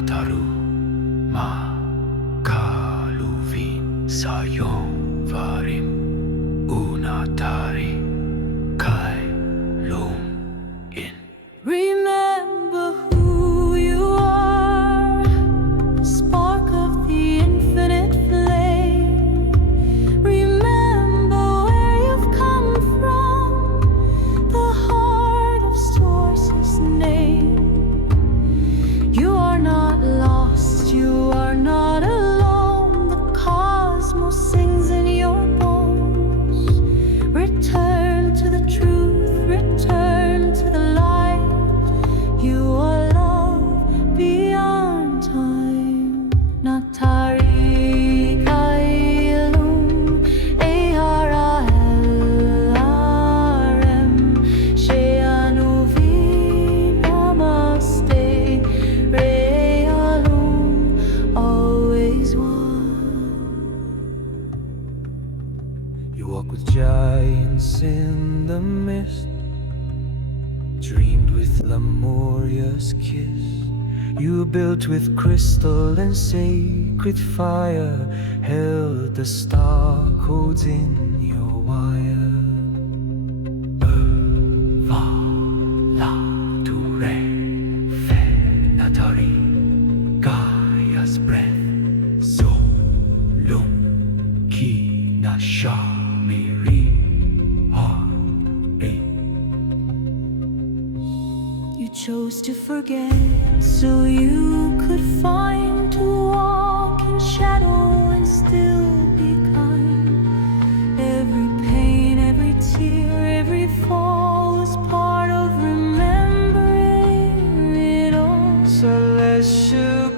Nataru ma kaluvin sayong varim unatari kai lum in. Remember who you are, spark of the infinite flame. Remember where you've come from, the heart of Source's name. You are not lost, you are not alone. The cosmos sings in your bones. Return to the truth, return to the light. You are love beyond time. Natari kailum E-Ha-Rah el-Arem She'anuvi namaste Realum always one. You walk with giants in the mist, dreamed with Lemuria's kiss. You built with crystal and sacred fire, held the star codes in your wire. Va la tu re fe natari Gaia's breath solum ki na shamiri har. You chose to forget so you could find to walk in shadow and still be kind. Every pain, every tear, every fall was part of remembering it all. Celestial